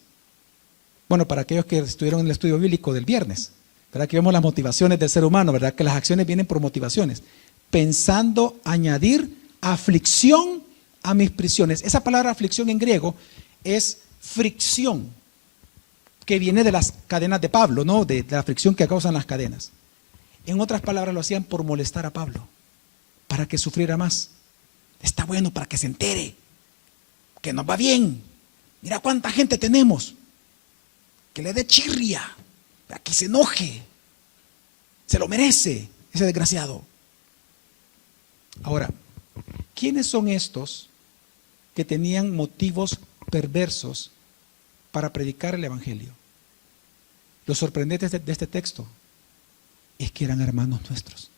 Bueno, para aquellos que estuvieron en el estudio bíblico del viernes, ¿verdad? Que vemos las motivaciones del ser humano, ¿verdad? Que las acciones vienen por motivaciones. Pensando añadir aflicción a mis prisiones. Esa palabra aflicción en griego es fricción, que viene de las cadenas de Pablo, ¿no? De la fricción que causan las cadenas. En otras palabras, lo hacían por molestar a Pablo, para que sufriera más. Está bueno para que se entere, que nos va bien. Mira cuánta gente tenemos, que le dé chirria, para que se enoje. Se lo merece ese desgraciado. Ahora, ¿quiénes son estos que tenían motivos perversos para predicar el Evangelio? Lo sorprendente de este texto es que eran hermanos nuestros.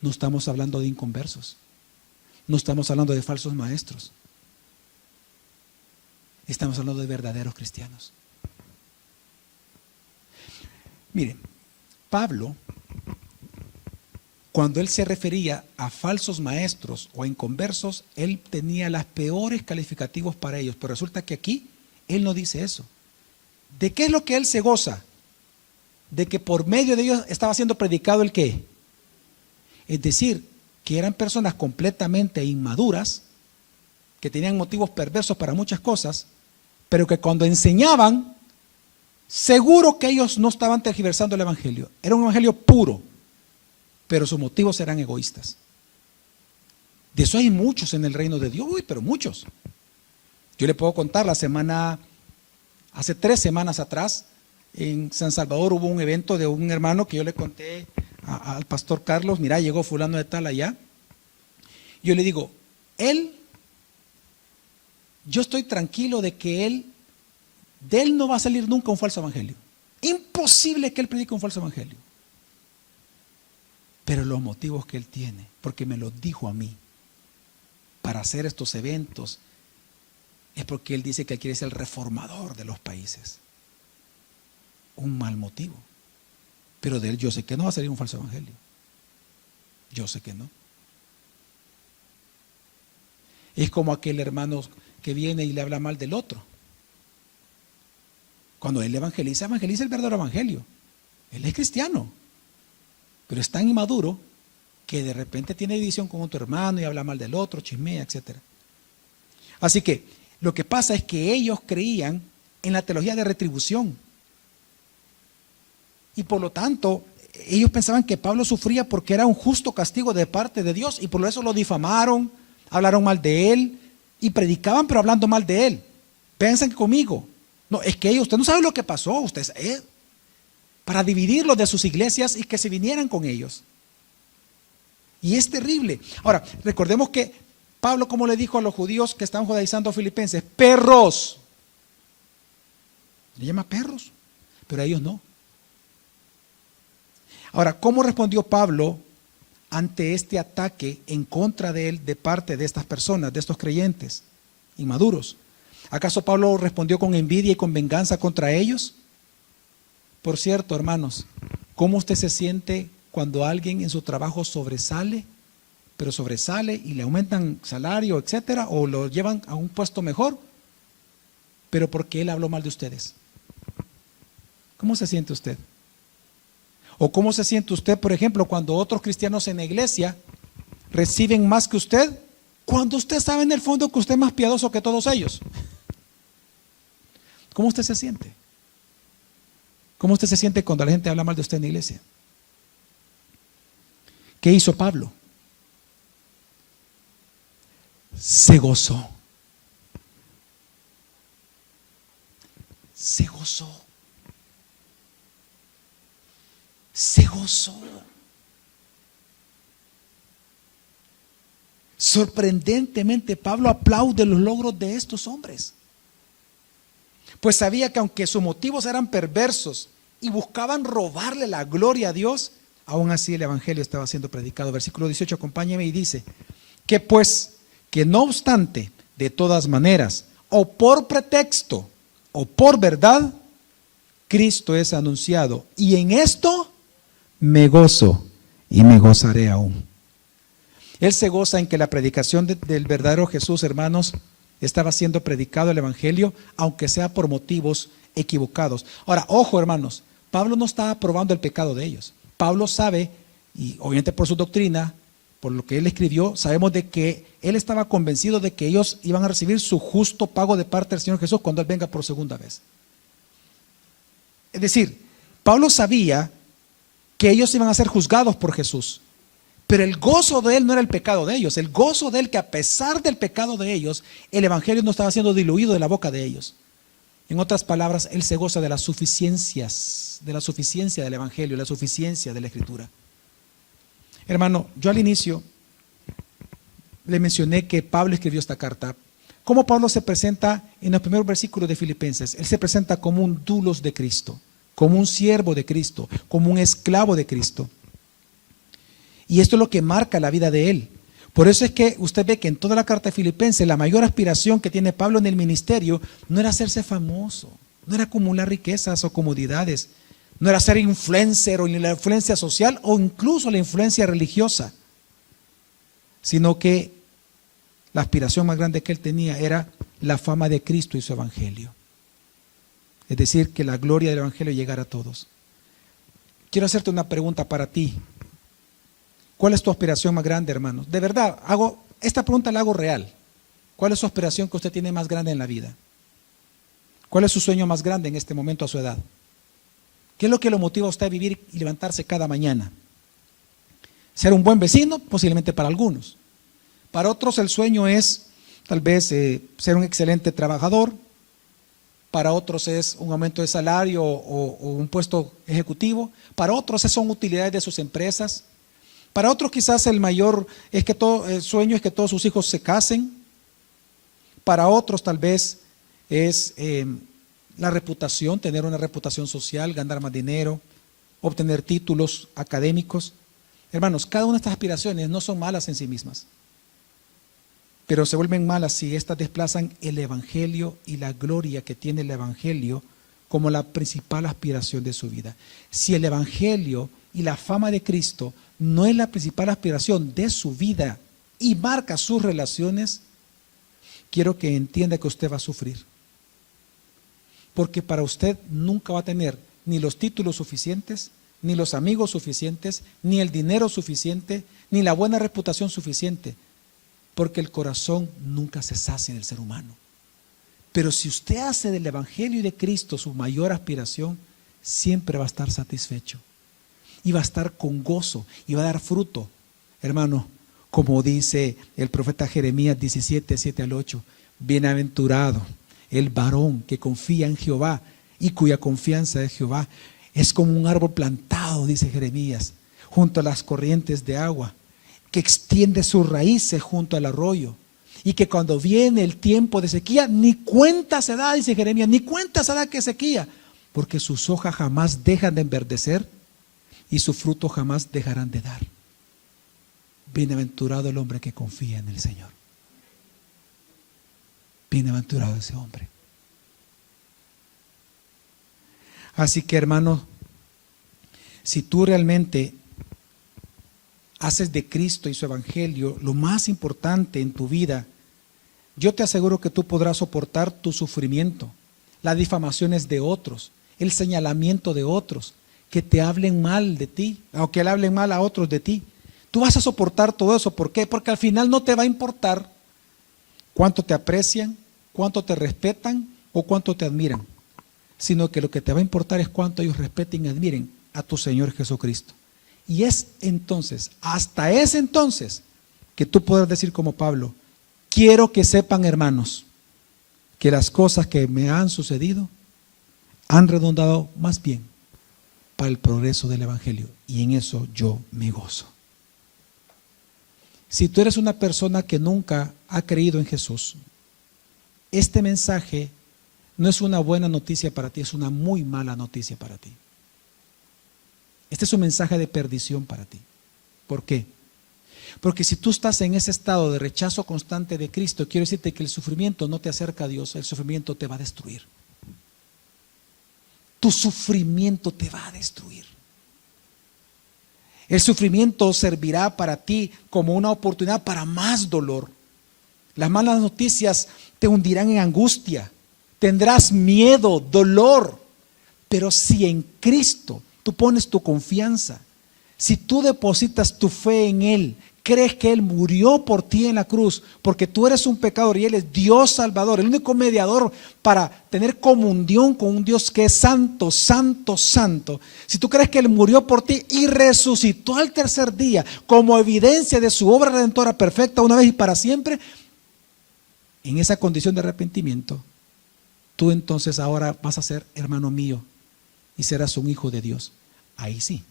No estamos hablando de inconversos. No estamos hablando de falsos maestros. Estamos hablando de verdaderos cristianos. Miren, Pablo, cuando él se refería a falsos maestros o inconversos, él tenía los peores calificativos para ellos, pero resulta que aquí él no dice eso. ¿De qué es lo que él se goza? De que por medio de ellos estaba siendo predicado el qué. Es decir, que eran personas completamente inmaduras, que tenían motivos perversos para muchas cosas, pero que cuando enseñaban, seguro que ellos no estaban tergiversando el evangelio. Era un evangelio puro, pero sus motivos eran egoístas. De eso hay muchos en el reino de Dios, pero muchos. Yo le puedo contar, hace 3 semanas atrás, en San Salvador hubo un evento de un hermano que yo le conté al pastor Carlos. Mira, llegó fulano de tal allá. Yo le digo, yo estoy tranquilo de que de él no va a salir nunca un falso evangelio. Imposible que él predique un falso evangelio. Pero los motivos que él tiene, porque me lo dijo a mí, para hacer estos eventos, es porque él dice que él quiere ser el reformador de los países. Un mal motivo. Pero de él yo sé que no va a salir un falso evangelio. Yo sé que no. Es como aquel hermano que viene y le habla mal del otro. Cuando él evangeliza el verdadero evangelio. Él es cristiano, pero es tan inmaduro que de repente tiene división con otro hermano y habla mal del otro, chismea, etc. Así que lo que pasa es que ellos creían en la teología de retribución. Y por lo tanto, ellos pensaban que Pablo sufría porque era un justo castigo de parte de Dios, y por eso lo difamaron, hablaron mal de él y predicaban pero hablando mal de él. Piensen conmigo. No, es que usted no sabe lo que pasó, para dividirlos de sus iglesias y que se vinieran con ellos. Y es terrible. Ahora, recordemos que Pablo, como le dijo a los judíos que estaban judaizando a Filipenses, perros. Le llama perros, pero a ellos no. Ahora, ¿cómo respondió Pablo ante este ataque en contra de él de parte de estas personas, de estos creyentes inmaduros? ¿Acaso Pablo respondió con envidia y con venganza contra ellos? Por cierto, hermanos, ¿cómo usted se siente cuando alguien en su trabajo sobresale, pero sobresale y le aumentan salario, etcétera, o lo llevan a un puesto mejor, pero porque él habló mal de ustedes? ¿Cómo se siente usted? ¿O cómo se siente usted, por ejemplo, cuando otros cristianos en la iglesia reciben más que usted, cuando usted sabe en el fondo que usted es más piadoso que todos ellos? ¿Cómo usted se siente? ¿Cómo usted se siente cuando la gente habla mal de usted en la iglesia? ¿Qué hizo Pablo? Se gozó. Se gozó. Se gozó. Sorprendentemente, Pablo aplaude los logros de estos hombres, pues sabía que aunque sus motivos eran perversos y buscaban robarle la gloria a Dios, aún así el evangelio estaba siendo predicado. Versículo 18, acompáñeme, y dice que pues, que no obstante, de todas maneras, o por pretexto o por verdad, Cristo es anunciado, y en esto me gozo y me gozaré aún. Él se goza en que la predicación del verdadero Jesús, hermanos, estaba siendo predicado el evangelio, aunque sea por motivos equivocados. Ahora, ojo, hermanos, Pablo no está aprobando el pecado de ellos. Pablo sabe, y obviamente por su doctrina, por lo que él escribió, sabemos de que él estaba convencido de que ellos iban a recibir su justo pago de parte del Señor Jesús cuando él venga por segunda vez. Es decir, Pablo sabía que ellos iban a ser juzgados por Jesús, pero el gozo de él no era el pecado de ellos. El gozo de él, que a pesar del pecado de ellos, el evangelio no estaba siendo diluido de la boca de ellos. En otras palabras, él se goza de las suficiencias, de la suficiencia del evangelio, la suficiencia de la escritura. Hermano, yo al inicio le mencioné que Pablo escribió esta carta. ¿Cómo Pablo se presenta en los primeros versículos de Filipenses? Él se presenta como un doulos de Cristo, como un siervo de Cristo, como un esclavo de Cristo. Y esto es lo que marca la vida de él, Por eso es que usted ve que en toda la carta de Filipenses la mayor aspiración que tiene Pablo en el ministerio no era hacerse famoso, no era acumular riquezas o comodidades, no era ser influencer o la influencia social o incluso la influencia religiosa, sino que la aspiración más grande que él tenía era la fama de Cristo y su evangelio. Es decir, que la gloria del evangelio llegara a todos. Quiero hacerte una pregunta para ti. ¿Cuál es tu aspiración más grande, hermanos? De verdad, esta pregunta la hago real. ¿Cuál es su aspiración que usted tiene más grande en la vida? ¿Cuál es su sueño más grande en este momento a su edad? ¿Qué es lo que lo motiva a usted a vivir y levantarse cada mañana? Ser un buen vecino, posiblemente para algunos. Para otros el sueño es tal vez ser un excelente trabajador. Para otros es un aumento de salario o un puesto ejecutivo. Para otros son utilidades de sus empresas. Para otros quizás el mayor el sueño es que todos sus hijos se casen. Para otros tal vez es la reputación, tener una reputación social, ganar más dinero, obtener títulos académicos. Hermanos, cada una de estas aspiraciones no son malas en sí mismas, pero se vuelven malas si éstas desplazan el evangelio y la gloria que tiene el evangelio como la principal aspiración de su vida. Si el evangelio y la fama de Cristo no es la principal aspiración de su vida y marca sus relaciones, quiero que entienda que usted va a sufrir. Porque para usted nunca va a tener ni los títulos suficientes, ni los amigos suficientes, ni el dinero suficiente, ni la buena reputación suficiente. Porque el corazón nunca se sacia del ser humano. Pero si usted hace del evangelio y de Cristo su mayor aspiración, siempre va a estar satisfecho. Y va a estar con gozo y va a dar fruto. Hermano, como dice el profeta Jeremías 17, 7 al 8, bienaventurado el varón que confía en Jehová y cuya confianza es Jehová. Es como un árbol plantado, dice Jeremías, junto a las corrientes de agua, que extiende sus raíces junto al arroyo, y que cuando viene el tiempo de sequía, ni cuenta se da, dice Jeremías, ni cuenta se da que sequía, porque sus hojas jamás dejan de enverdecer y su fruto jamás dejarán de dar. Bienaventurado el hombre que confía en el Señor. Bienaventurado ese hombre. Así que, hermano, si tú realmente haces de Cristo y su evangelio lo más importante en tu vida, yo te aseguro que tú podrás soportar tu sufrimiento, las difamaciones de otros, el señalamiento de otros, que te hablen mal de ti, o que le hablen mal a otros de ti. Tú vas a soportar todo eso. ¿Por qué? Porque al final no te va a importar cuánto te aprecian, cuánto te respetan o cuánto te admiran, sino que lo que te va a importar es cuánto ellos respeten y admiren a tu Señor Jesucristo. Y es entonces, hasta ese entonces, que tú podrás decir como Pablo: quiero que sepan, hermanos, que las cosas que me han sucedido han redundado más bien para el progreso del evangelio, y en eso yo me gozo. Si tú eres una persona que nunca ha creído en Jesús, este mensaje no es una buena noticia para ti, es una muy mala noticia para ti. Este es un mensaje de perdición para ti. ¿Por qué? Porque si tú estás en ese estado de rechazo constante de Cristo, quiero decirte que el sufrimiento no te acerca a Dios, el sufrimiento te va a destruir. Tu sufrimiento te va a destruir. El sufrimiento servirá para ti como una oportunidad para más dolor. Las malas noticias te hundirán en angustia, tendrás miedo, dolor. Pero si en Cristo tú pones tu confianza, si tú depositas tu fe en Él, crees que Él murió por ti en la cruz, porque tú eres un pecador y Él es Dios Salvador, el único mediador para tener comunión con un Dios que es santo, santo, santo. Si tú crees que Él murió por ti y resucitó al tercer día como evidencia de su obra redentora perfecta una vez y para siempre, en esa condición de arrepentimiento, tú entonces ahora vas a ser hermano mío y serás un hijo de Dios. Ahí sí,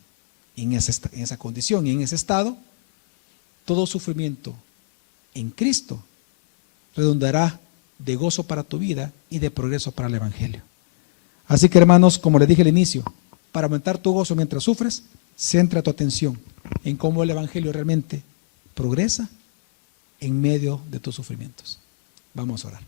en esa condición y en ese estado, todo sufrimiento en Cristo redundará de gozo para tu vida y de progreso para el evangelio. Así que, hermanos, como les dije al inicio, para aumentar tu gozo mientras sufres, centra tu atención en cómo el evangelio realmente progresa en medio de tus sufrimientos. Vamos a orar.